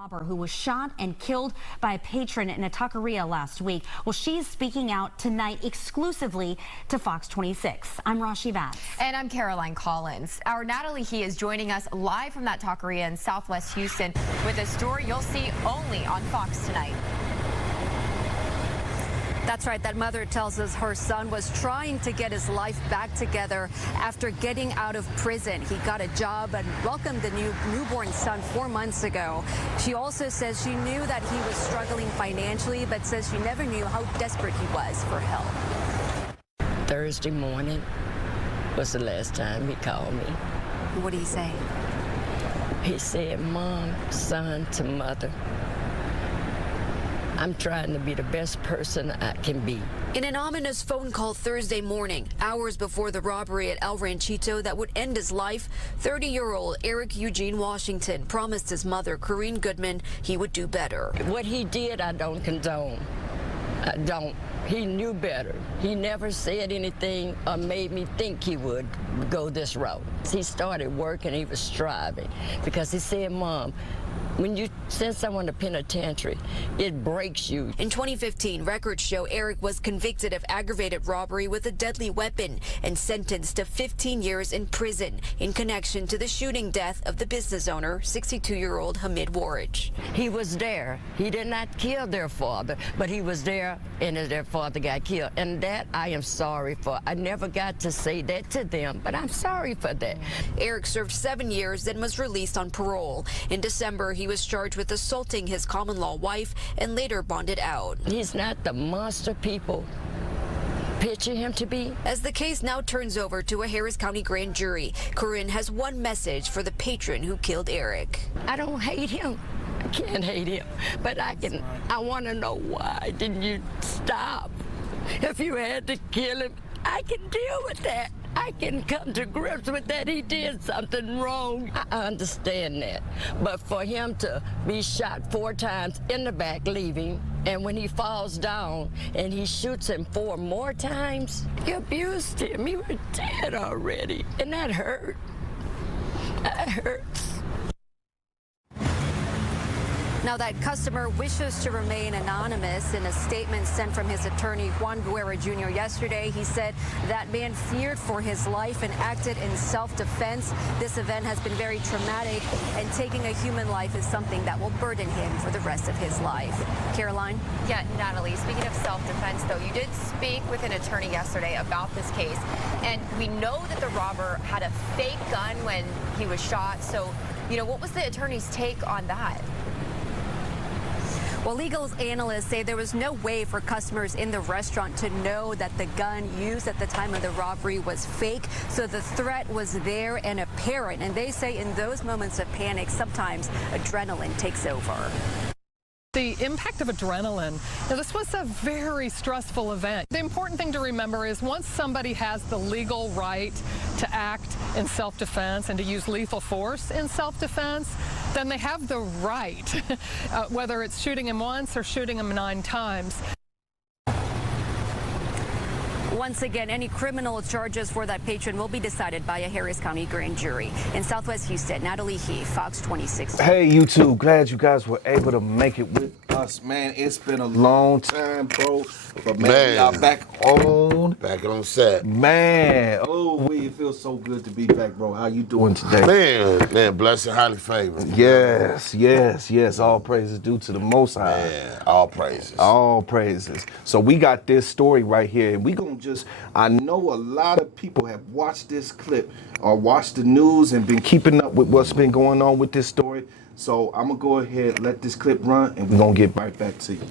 Robber who was shot and killed by a patron in a taqueria last week. Well, she's speaking out tonight exclusively to Fox 26. I'm Rashi Vaz. And I'm Caroline Collins. Our Natalie He is joining us live from that taqueria in Southwest Houston with a story you'll see only on Fox tonight. That's right. That mother tells us her son was trying to get his life back together after getting out of prison. He got a job and welcomed the newborn son 4 months ago. She also says she knew that he was struggling financially, but says she never knew how desperate he was for help. Thursday morning was the last time he called me. What did he say? He said, "Mom, son to mother, I'm trying to be the best person I can be." In an ominous phone call Thursday morning, hours before the robbery at El Ranchito that would end his life, 30-year-old Eric Eugene Washington promised his mother, Corinne Goodman, he would do better. What he did, I don't condone. I don't. He knew better. He never said anything or made me think he would go this route. He started working, he was striving, because he said, "Mom, when you send someone to penitentiary, it breaks you." In 2015, records show Eric was convicted of aggravated robbery with a deadly weapon and sentenced to 15 years in prison in connection to the shooting death of the business owner, 62-year-old Hamid Warridge. He was there. He did not kill their father, but he was there and their father got killed. And that I am sorry for. I never got to say that to them, but I'm sorry for that. Eric served 7 years, then was released on parole. In December, he was charged with assaulting his common-law wife and later bonded out. He's not the monster people picture him to be. As the case now turns over to a Harris County grand jury, Corinne has one message for the patron who killed Eric. I don't hate him. I can't hate him, but I want to know, why didn't you stop? If you had to kill him, I can deal with that. I can come to grips with that. He did something wrong. I understand that. But for him to be shot 4 times in the back, leaving, and when he falls down and he shoots him 4 more times, he abused him. He was dead already, and that hurt. That hurts. Now, that customer wishes to remain anonymous. In a statement sent from his attorney, Juan Guerra Jr. yesterday, he said that man feared for his life and acted in self-defense. This event has been very traumatic, and taking a human life is something that will burden him for the rest of his life. Caroline? Yeah, Natalie, speaking of self-defense, though, you did speak with an attorney yesterday about this case, and we know that the robber had a fake gun when he was shot. So, what was the attorney's take on that? Well, legal analysts say there was no way for customers in the restaurant to know that the gun used at the time of the robbery was fake, so the threat was there and apparent. And they say in those moments of panic, sometimes adrenaline takes over. The impact of adrenaline. Now, this was a very stressful event. The important thing to remember is once somebody has the legal right to act in self-defense and to use lethal force in self-defense, then they have the right, whether it's shooting him once or shooting him 9 times. Once again, any criminal charges for that patron will be decided by a Harris County grand jury. In Southwest Houston, Natalie He, Fox 26. Hey, YouTube, glad you guys were able to make it with us, man. It's been a long time, bro. But man, y'all back on set. Man, it feels so good to be back, bro. How you doing today? Man, blessed and highly favored. Yes. All praises due to the Most High. Man, all praises. All praises. So we got this story right here, and we gonna I know a lot of people have watched this clip or watched the news and been keeping up with what's been going on with this story. So I'm gonna go ahead, let this clip run, and we're gonna get right back to you.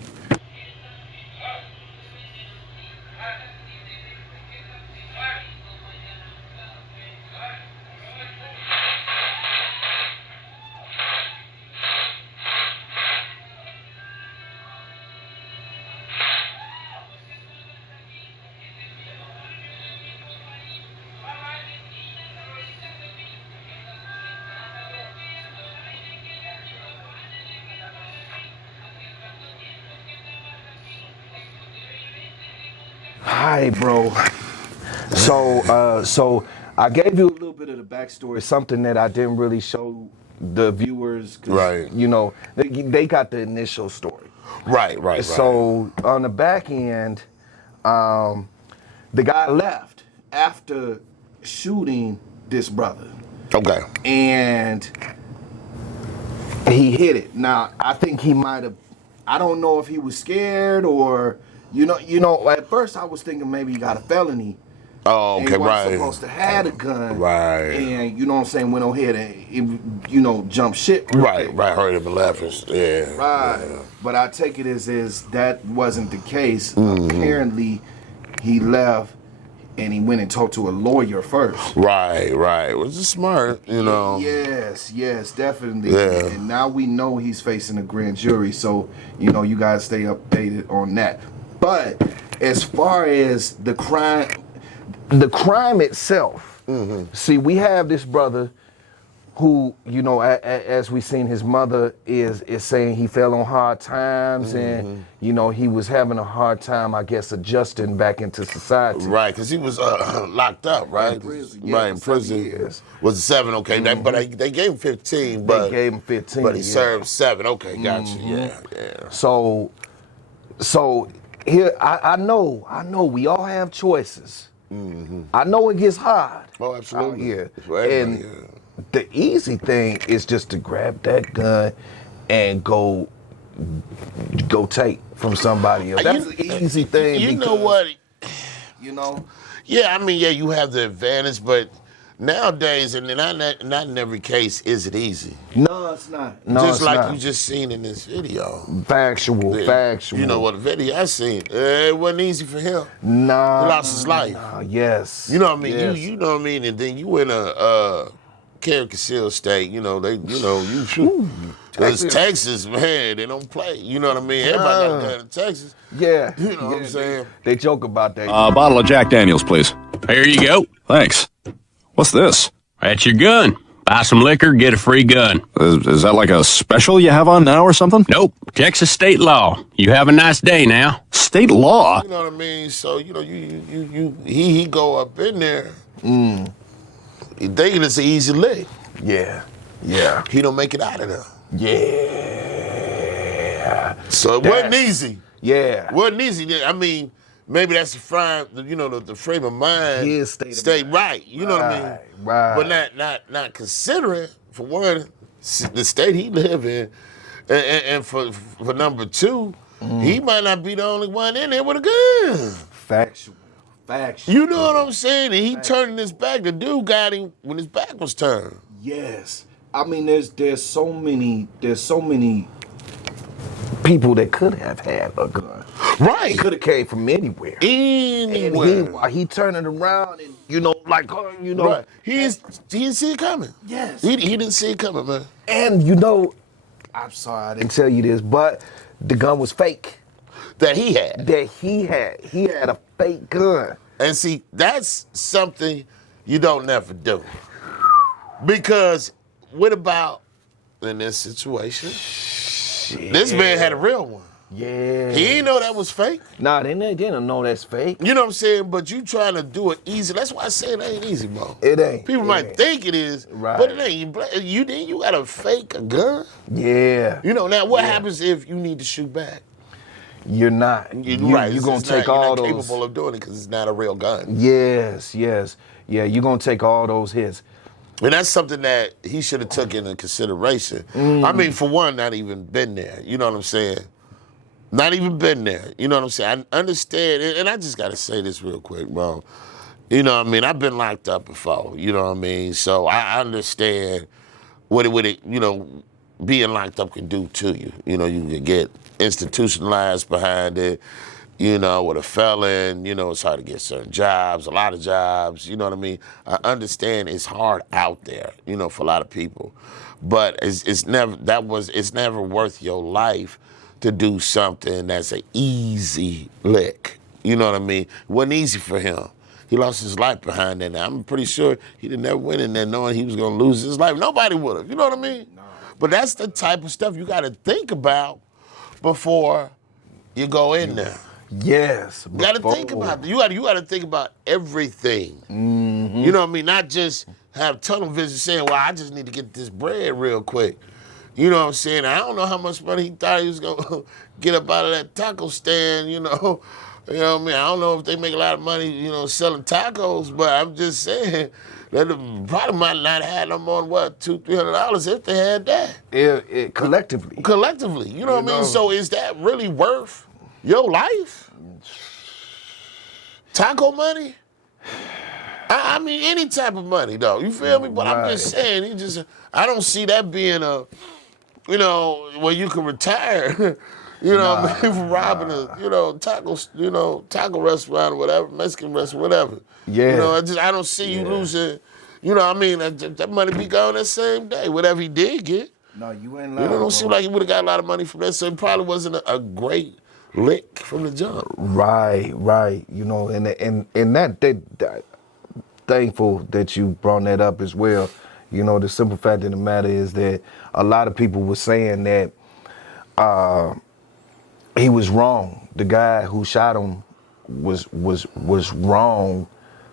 Hi, bro. So I gave you a little bit of the backstory, something that I didn't really show the viewers. 'Cause, Right. You know, they got the initial story. Right. So on the back end, the guy left after shooting this brother, Okay. and he hit it. Now I think he might have. I don't know if he was scared or you know. At first I was thinking maybe he got a felony. Oh, And okay, he wasn't right. supposed to have a gun. Right. And you know what I'm saying, went on ahead and jump shit. Right. Heard him and left. Yeah. Right. Yeah. But I take it as that wasn't the case. Mm-hmm. Apparently he left and he went and talked to a lawyer first. Right. Which is smart, you know. Yes, definitely. Yeah. And now we know he's facing a grand jury, so you guys stay updated on that. But as far as the crime itself, see, we have this brother who, as we seen, his mother is saying he fell on hard times, and he was having a hard time, I guess, adjusting back into society. Right, because he was locked up, right? In prison, in for prison. 7 years. Was it 7? Okay, but they gave him 15. But They gave him 15. But he served 7. Okay, gotcha. Yeah. So here, I know we all have choices. I know it gets hard. Oh, absolutely. Out here. For everybody, And yeah. the easy thing is just to grab that gun and go take from somebody else. That's the easy thing. You know what? Yeah, you have the advantage, but nowadays, and not in every case is it easy. No, it's not. No, Just it's like not. you just seen in this video. Factual. You know what, the video I seen, it wasn't easy for him. Nah. He lost his life. Nah, yes. You know what I mean? Yes. You know what I mean? And then you in a carry concealed state, you shoot. Because Texas, man, they don't play. You know what I mean? Everybody got a gun in Texas. Yeah. You know what I'm saying? They joke about that. A bottle of Jack Daniels, please. Here you go. Thanks. What's this? That's your gun. Buy some liquor, get a free gun. Is that like a special you have on now or something? Nope. Texas state law. You have a nice day now. State law? You know what I mean? So, he go up in there. He thinking it's an easy lick. Yeah. He don't make it out of there. Yeah. So it wasn't easy. Yeah. It wasn't easy. I mean, maybe that's the frame, the frame of mind. His state of stay mind. right. You know what I mean? Right. But not considering, for one, the state he live in, and for number 2, he might not be the only one in there with a gun. Factual. You know what I'm saying? And he turning his back. The dude got him when his back was turned. Yes. I mean, there's so many people that could have had a gun. Right. It could have came from anywhere. Anywhere. And while he turning around and Right. He didn't see it coming. Yes. He didn't see it coming, man. And I'm sorry I didn't tell you this, but the gun was fake. That he had. He had a fake gun. And see, that's something you don't never do. Because what about in this situation? Shit. This man had a real one. Yeah. He didn't know that was fake. Nah, they didn't know that's fake. You know what I'm saying? But you trying to do it easy. That's why I say it ain't easy, bro. It ain't. People might think it is, Right. but it ain't. You got to fake a gun? Yeah. Now what happens if you need to shoot back? You're not. Right. You're going to take you're all not those. capable of doing it because it's not a real gun. Yes. Yeah, you're going to take all those hits. And that's something that he should have took into consideration. I mean, for one, not even been there. You know what I'm saying? Not even been there. You know what I'm saying? I understand, and I just got to say this real quick, bro. You know what I mean? I've been locked up before. You know what I mean? So I understand what it being locked up can do to you. You can get institutionalized behind it. With a felon, it's hard to get certain jobs, a lot of jobs, you know what I mean? I understand it's hard out there, for a lot of people. But it's never worth your life to do something that's an easy lick. You know what I mean? It wasn't easy for him. He lost his life behind that. Now, I'm pretty sure he'd have never went in there knowing he was going to lose his life. Nobody would have, you know what I mean? No. But that's the type of stuff you got to think about before you go in there. Yes. You got to think about it. You got to think about everything. You know what I mean? Not just have tunnel vision saying, well, I just need to get this bread real quick. You know what I'm saying? I don't know how much money he thought he was going to get up out of that taco stand, you know. You know what I mean? I don't know if they make a lot of money, you know, selling tacos, but I'm just saying that they probably might not have no more than, what, $200-300 if they had that. Collectively. Collectively, you know what I mean? So is that really worth your life? Taco money? I mean, any type of money, though. You feel me? But I'm just saying, I don't see that being a, you know, where you can retire, you know, what I mean, from robbing a, you know, taco restaurant or whatever, Mexican restaurant, whatever. Yeah. You know, I don't see you losing, you know, what I mean, that money be gone that same day, whatever he did get. No, you ain't You lying. know, don't seem like he would have got a lot of money from that, so it probably wasn't a great lick from the jump. Right. You know, and that thankful that you brought that up as well. You know, the simple fact of the matter is that a lot of people were saying that he was wrong. The guy who shot him was wrong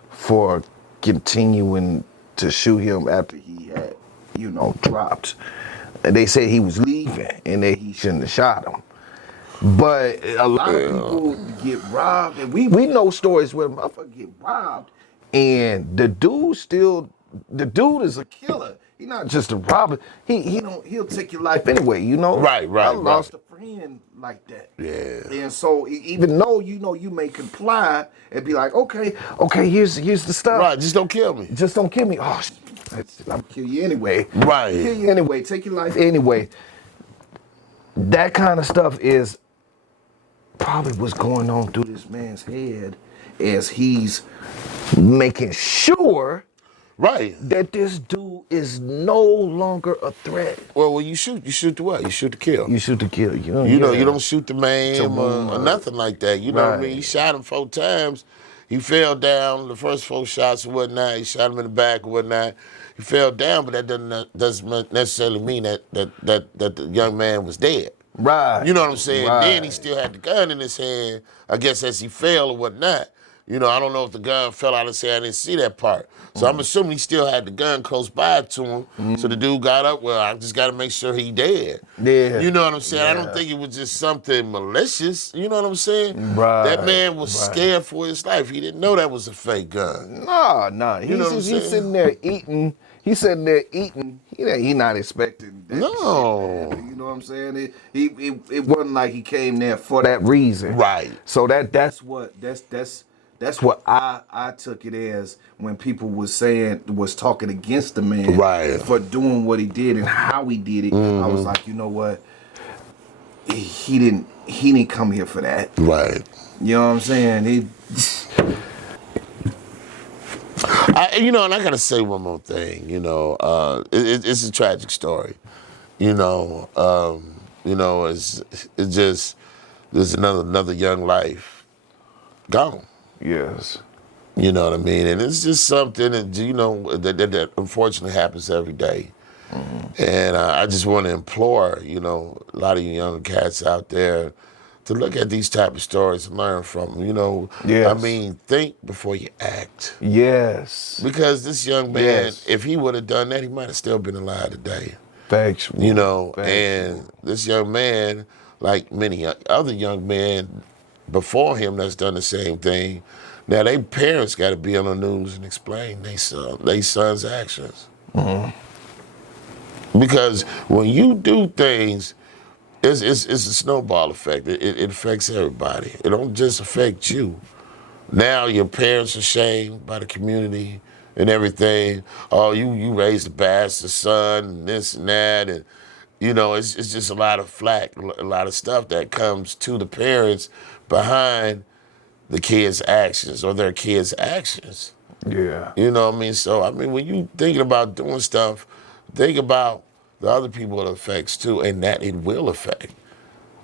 for continuing to shoot him after he had, you know, dropped. And they said he was leaving and that he shouldn't have shot him. But a lot of people get robbed, and we know stories where motherfuckers get robbed, and the dude is a killer. He's not just a robber. He'll take your life anyway, you know? Right. I lost a friend like that. Yeah. And so even though you know you may comply and be like, okay, here's the stuff. Right, just don't kill me. Just don't kill me. Oh, I'll kill you anyway. Right. Kill you anyway. Take your life anyway. That kind of stuff is probably what's going on through this man's head as he's making sure that this dude is no longer a threat. Well, when you shoot the what? You shoot to kill. You shoot to kill. You know, you don't shoot to maim or nothing like that. You know what I mean? He shot him 4 times. He fell down the first 4 shots or whatnot. He shot him in the back or whatnot. He fell down, but that doesn't necessarily mean that the young man was dead. Right. You know what I'm saying? Right. Then he still had the gun in his hand, I guess, as he fell or whatnot. You know, I don't know if the gun fell out of his hand. I didn't see that part. So I'm assuming he still had the gun close by to him. So the dude got up, well, I just got to make sure he dead. Yeah. You know what I'm saying? I don't think it was just something malicious. You know what I'm saying? Right. That man was scared for his life. He didn't know that was a fake gun. No. He's sitting there eating. He's sitting there eating. He not expecting that. No. Shit. You know what I'm saying? It wasn't like he came there for that reason. Right. So that's what I took it as when people was talking against the man for doing what he did and how he did it. I was like, you know what? He didn't come here for that. Right. You know what I'm saying? And I gotta say one more thing. You know, it's a tragic story. You know, it's just there's another young life gone. Yes. You know what I mean? And it's just something that that unfortunately happens every day. And I just want to implore, a lot of you young cats out there to look at these type of stories and learn from them. Yes. I mean, think before you act. Yes. Because this young man, if he would have done that, he might have still been alive today. Factual. And this young man, like many other young men before him that's done the same thing, now their parents got to be on the news and explain their son's actions. Because when you do things, it's a snowball effect. It affects everybody. It don't just affect you. Now your parents are shamed by the community and everything. Oh, you raised a bastard son and this and that. And, it's just a lot of flack, a lot of stuff that comes to the parents behind the kids' actions or their kids' actions. Yeah. You know what I mean? So, when you thinking about doing stuff, think about the other people it affects too, and that it will affect.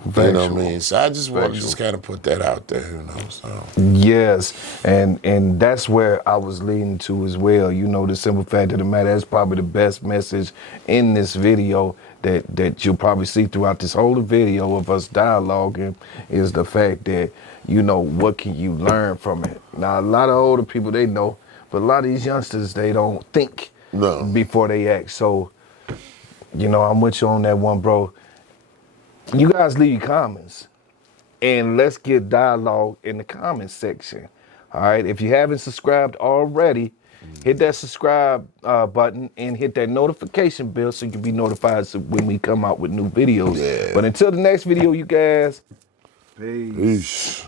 Factual. You know what I mean? So I just want to just kind of put that out there, so. Yes, and that's where I was leading to as well. The simple fact of the matter, that's probably the best message in this video that you'll probably see throughout this whole video of us dialoguing is the fact that, what can you learn from it? Now, a lot of older people, they know, but a lot of these youngsters, they don't think No. before they act. So, you know, I'm with you on that one, bro. You guys leave your comments, and let's get dialogue in the comments section. All right, if you haven't subscribed already, hit that subscribe button and hit that notification bell so you can be notified when we come out with new videos. Yeah. But until the next video, you guys, peace. Peace.